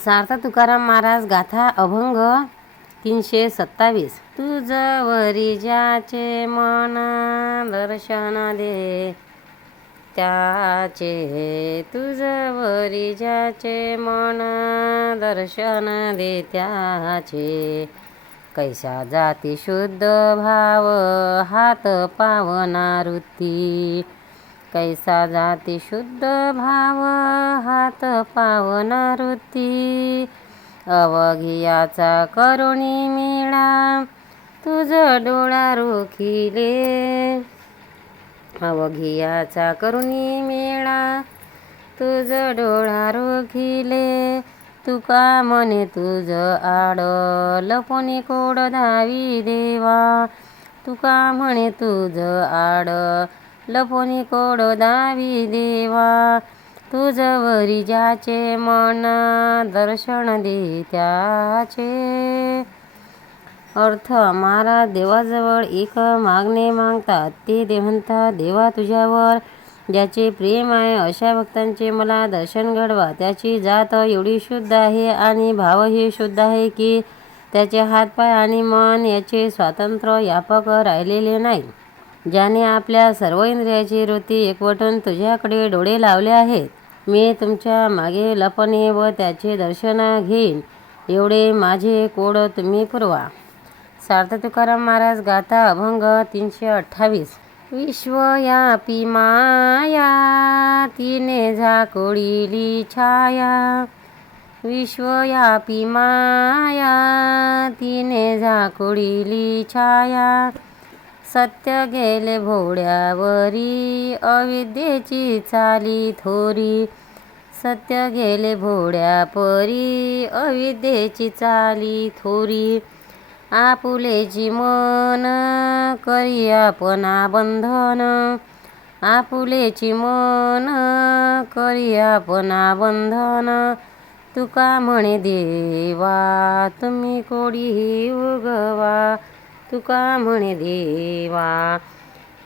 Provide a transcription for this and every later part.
सार्थ तुकाराम महाराज गाथा अभंग 327. तुझ वरी ज्याचे मन दर्शन दे त्याचे, तुझ वरी ज्याचे मन दर्शन दे त्याचे, कैसा जाती शुद्ध भाव हात पावना वृत्ती, कैसा जाती शुद्ध भाव हात पावना वृत्ती, अवघियाचा करुणी मेळा तुझ डोळा रोखिले, अवघियाचा करुणी मेळा तुझ डोळा रोखिले, तुका म्हणे तुझ आड लपणी कोड धावी देवा, तुका म्हणे तुझ आड लपणी कोड धावी देवा, तुझ वरी ज्याचे मन दर्शन दे त्याचे. अर्थ. महाराज देवाजवळ एक मागणे मागतात. ते म्हणतात, देवा तुझ्यावर ज्याचे प्रेम आहे अशा भक्तांचे मला दर्शन घडवा. त्याची जात एवढी शुद्ध आहे आणि भावही शुद्ध आहे की त्याचे हातपाय आणि मन याचे स्वातंत्र्य व्यापक राहिलेले नाही. ज्याने आपल्या सर्व इंद्रियाची वृत्ती एकवटून तुझ्याकडे डोळे लावले आहेत, मी तुमच्या मागे लपणे व त्याचे दर्शन घेईन एवढे माझे कोड तुम्ही पुरवा. सार्थ तुकाराम महाराज गाथा अभंग 328. विश्वव्यापी माया तिने झाकोळिली छाया, विश्वव्यापी माया तिने झाकोळिली छाया, सत्य गेले भोवड्यावरी अविद्येची चाली थोरी, सत्य गेले भोवड्यापरी अविद्येची चाली थोरी, आपुलेची मन करी आपणा बंधन, आपुलेची मन करी आपणा बंधन, तुका म्हणे देवा तुम्ही कोडीही उगवा, तुका म्हणे देवा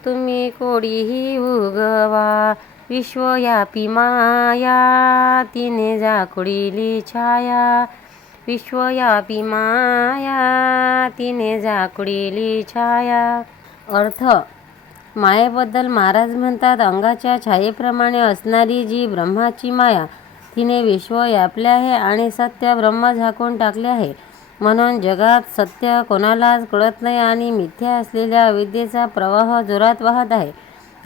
तुम्ही कोडीही उगवा, विश्वव्यापी माया तिने झाकोळिली छाया, विश्वव्यापी माया तिने झाकोळिली छाया. अर्थ. मायेबद्दल महाराज म्हणतात, अंगाच्या छायेप्रमाणे असणारी जी ब्रह्माची माया तिने विश्व व्यापले आहे आणि सत्य ब्रह्म झाकून टाकले आहे. म्हणून जगात सत्य कोणालाच कळत नाही आणि मिथ्या असलेल्या अविद्येचा प्रवाह जोरात वाहत आहे.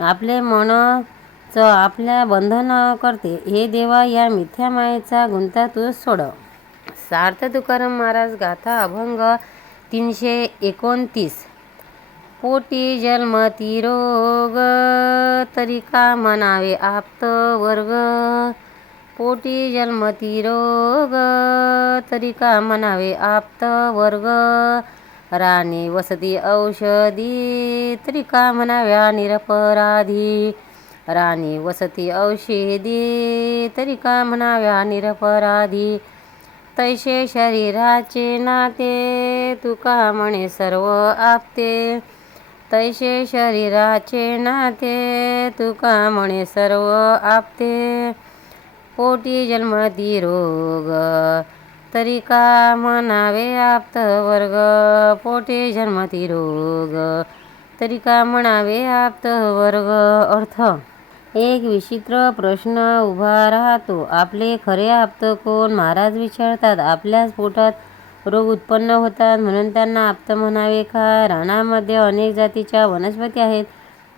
आपले मनच आपल्या बंधन करते. हे देवा या मिथ्या मायेचा गुंता तूच सोडव. सार्थ तुकाराम महाराज गाथा अभंग 329. पोटी जन्मती रोग तरी का म्हणावे आप्त वर्ग, पोटी जन्मती रोग तरी का म्हणावे आप्त वर्ग, राणी वसती औषधी तरी का म्हणाव्या निरपराधी, राणी वसती औषधी तरी का म्हणाव्या निरपराधी, तैसे शरीराचे नाते तुका म्हणे सर्व आपते, तैसे शरीराचे नाते तुका म्हणे सर्व आपते, पोटी जन्मती रोग तरी का म्हणावे आप्त वर्ग, पोटी जन्मती रोग तरी का म्हणावे आप्त वर्ग. अर्थ. एक विचित्र प्रश्न उभा राहतो. आपले खरे आप्त कोण? महाराज विचारतात. आपल्याच पोटात रोग उत्पन्न होतात म्हणून त्यांना आप्त म्हणावे का? रानामध्ये अनेक जातीच्या वनस्पती आहेत,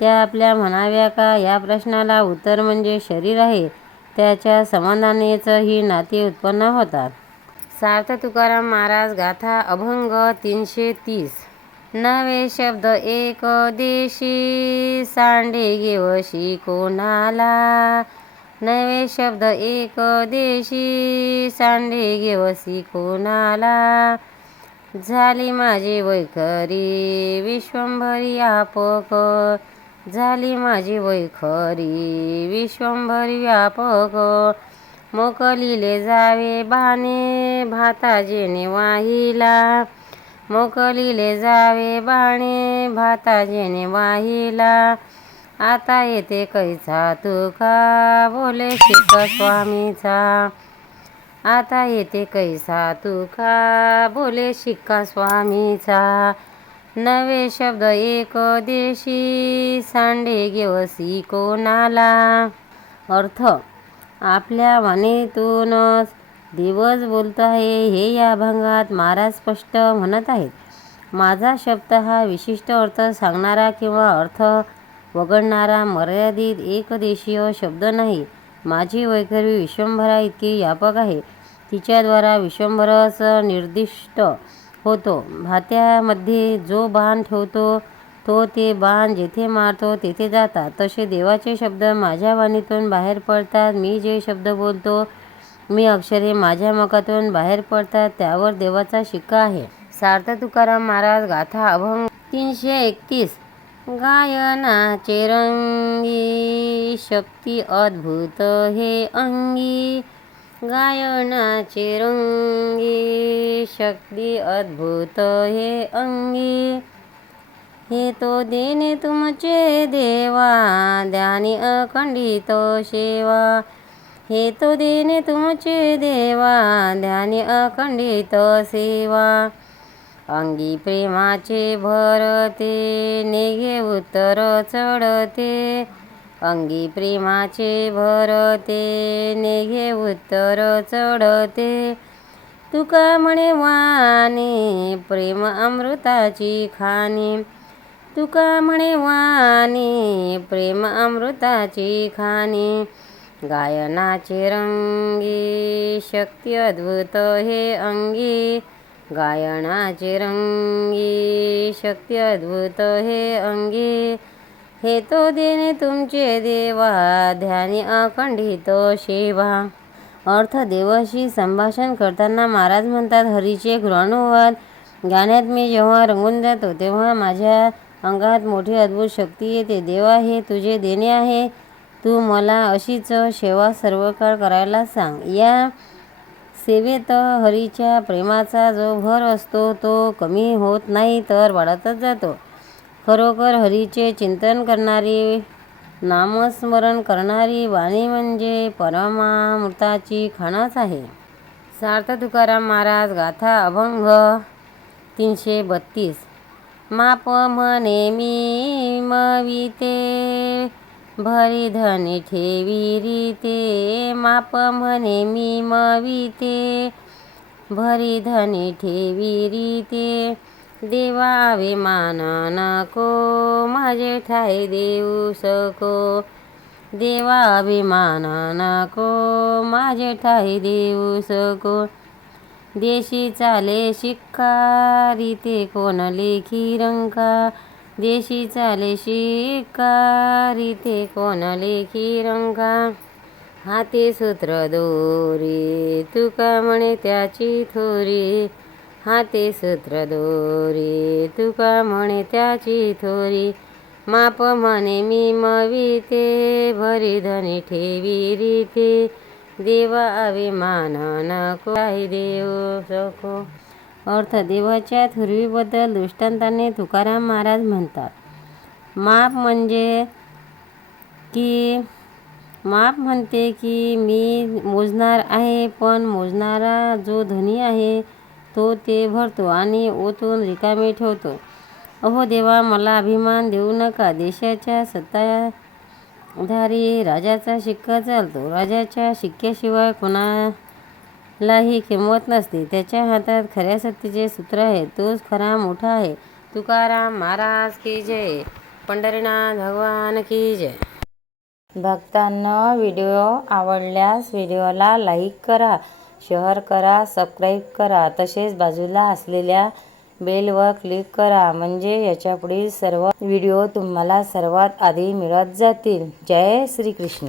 त्या आपल्या म्हणाव्या का? या प्रश्नाला उत्तर म्हणजे शरीर आहे त्याच्या संबंधानेच ही नाती उत्पन्न होतात. सार्थ तुकाराम महाराज गाथा अभंग 330. नवे शब्द एक देशी सांडे घेवशी कोणाला, नवे शब्द एक देशी सांडे घेवशी कोणाला, झाली माझी वैखरी विश्वंभरी व्यापक, झाली माझी वैखरी विश्वंभरी व्यापक, मोकलीले जावे बाणे भाता जेणे वाहिला, मोकलीले जावे बाणे भाता जेणे वाहिला, आता येते कैचा तुका बोले शिक स्वामीचा, आता येते कैसा तुका बोले शिक्का स्वामीचा, नवे शब्द एक देशी सांडे घेवसी कोणाला. अर्थ, आपल्या वाणीतूनच दिवस बोलतो आहे हे या अभंगात महाराज स्पष्ट म्हणत आहेत. माझा शब्द हा विशिष्ट अर्थ सांगणारा किंवा अर्थ वगळणारा मर्यादित एकदेशीय शब्द नाही. माझी वैखरी विश्वंभरा इतकी व्यापक आहे, तिच्याद्वारा विश्वंभरच निर्दिष्ट होतो. भात्यामध्ये जो बाण ठेवतो तो ते बाण जेथे मारतो तेथे जातात. तसे देवाचे शब्द माझ्या वाणीतून बाहेर पडतात. मी जे शब्द बोलतो, मी अक्षरे माझ्या मुखातून बाहेर पडतात, त्यावर देवाचा शिक्का आहे. सार्थ तुकाराम महाराज गाथा अभंग 331. गायनाचे रंगी शक्ती अद्भुत हे अंगी, गायनाचे रंगी शक्ती अद्भुत हे अंगी, हे तो देणे तुमचे देवा ध्यानी अखंडित सेवा, हे तो देणे तुमचे देवा ध्यानी अखंडित सेवा, अंगी प्रेमाचे भरते नेघे उत्तर चढते, अंगी प्रेमाचे भरते नेघे उत्तर चढते, तुका म्हणे वाणी प्रेम अमृताची खाणी, तुका म्हणे वाणी प्रेम अमृताची खाणी, गायनाचे रंगी शक्ती अद्भुत हे अंगी, गायनाचे रंगी शक्ती अद्भुत हे अंगी, हे तो देणे तुमचे देवा ध्यानी अखंडित सेवा. अर्थ, देवाशी संभाषण करताना महाराज म्हणतात, हरीचे कृपानुवाद गाण्यात मी जेव्हा रंगून जातो तेव्हा माझ्या अंगात मोठी अद्भुत शक्ती येते. देवा, हे तुझे देणे आहे, तू मला अशीच सेवा सर्व काळ करायला सांग. या सेवेत हरीच्या प्रेमाचा जो भर असतो तो कमी होत नाही तर वाढतच जातो. खरोखर हरीचे चिंतन करणारी, नामस्मरण करणारी वाणी म्हणजे परमामृताची खाणच आहे. सार्थ तुकाराम महाराज गाथा अभंग 332. माप म्हणे मी मविते भरी धनी ठेवी रीते, माप म्हणे मी मविते भरी धनी ठेवी रीते, देवा अभिमान नको माझे ठाई देऊ सको, देवा अभिमान नको माझे ठाई देऊ सको, देशी चाले शिक्का रीते कोण लेखी रंका, देशी चाले शिक्का रीते कोण लेखी रंका, हाती सूत्र दोरी तुका म्हणे त्याची थोरी, हाती सूत्र दोरी तुका म्हणे त्याची थोरी, माप म्हणे मी मविते भरी धनी ठेवी रीते, देवा अभिमान नको ठाई देऊ सको. अर्थ, देवाच्या थोरवीबद्दल दृष्टांताने तुकाराम महाराज म्हणतात. माप म्हणते की मी मोजणार आहे, पण मोजणारा जो धनी आहे तो ते भरतो आणि ओतून रिकामे ठेवतो. अहो देवा, मला अभिमान देऊ नका. देशाच्या सत्ताधारी राजाचा शिक्का चालतो. राजाच्या शिक्क्याशिवाय कोणालाही किंमत नसते. त्याच्या हातात खऱ्या सत्तेचे सूत्र आहे, तोच खरा मोठा आहे. तुकाराम महाराज की जय. पंढरीनाथ भगवान की जय. भक्तांनो, व्हिडिओ आवडल्यास व्हिडिओला लाईक करा, शेअर करा, सबस्क्राईब करा. तसेच बाजूला असलेल्या बेलवर क्लिक करा, म्हणजे याच्यापुढील सर्व व्हिडिओ तुम्हाला सर्वात आधी मिळत जातील. जय श्री कृष्ण.